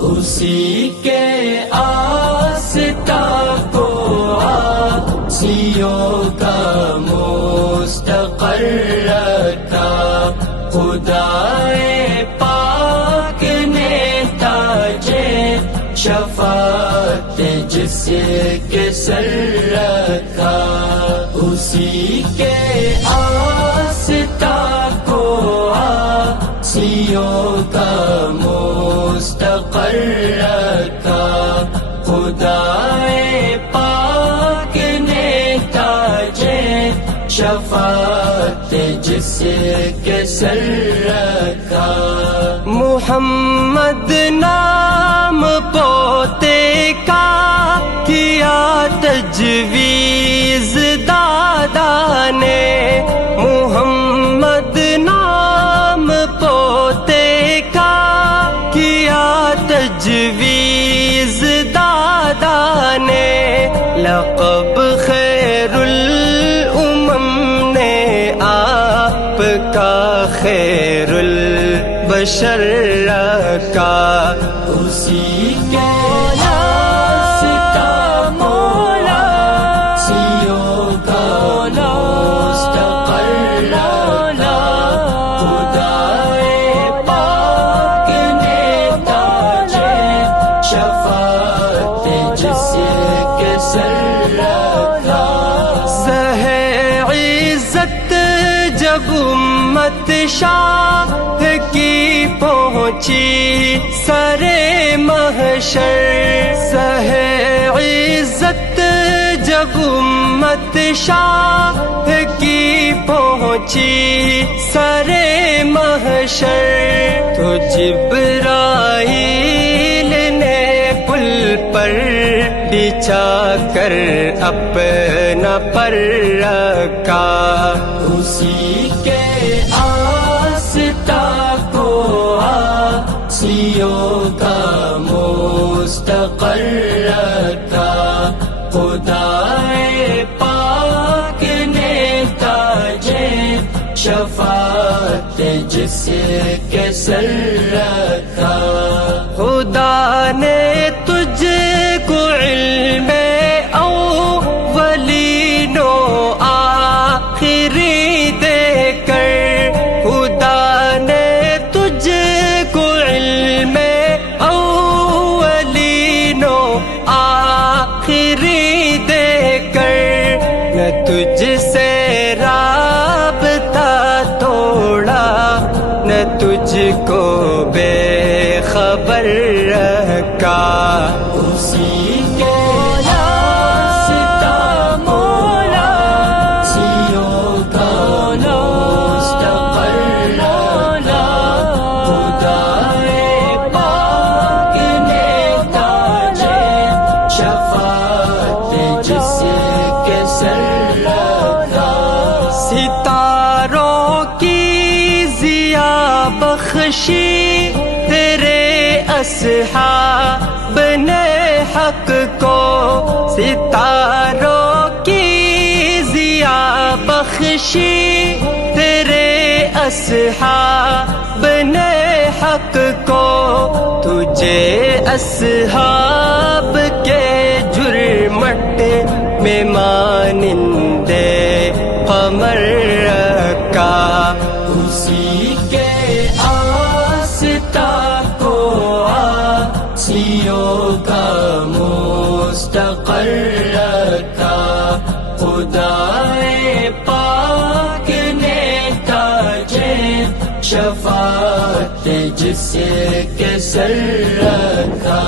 اسی کے آستاں کو عاصیوں کا مستقر رکھا، خدائے پاک نے تاج شفاعت جس کے سر رکھا، اسی کے آستاں کو عاصیوں کا مستقر رکھا، خدائے پاک نے تاج شفاعت جس کے سر رکھا۔ محمد نام پوتے کا کیا تجویز دادا نے، محمد نام پوتے کا کیا تجویز دادا نے، لقب خیر الامم نے آپ کا خیر البشر رکھا، اسی کے جب امت شاہ کی پہنچی سر محشر، سہ عزت جب امت شاہ کی پہنچی سر محشر، تو جبرائیل نے پل پر بچھا کر اپنا پر رکھا، اسی کے آستاں کو عاصیوں کا مستقر رکھا، خدائے پاک نے تاج شفاعت جس کے سر رکھا، خدا نے تجھ کو علم اولین و آخری دے کر، خدا نے تجھ کو علم اولین و آخری دے کر، نہ تجھ سے رابطہ توڑا، نہ تجھ کو بے خبر رکھا، اسی کے ستاروں کی ضیا بخشی تیرے اصحاب نے حق کو، ستاروں کی ضیا بخشی تیرے اصحاب نے حق کو، تجھے اصحاب کے جرمٹ میں مانندے قمر رکھا، اسی کے آستاں کو عاصیوں کا مستقر رکھا، خدائے پاک نے تاج شفاعت جس کے سر رکھا۔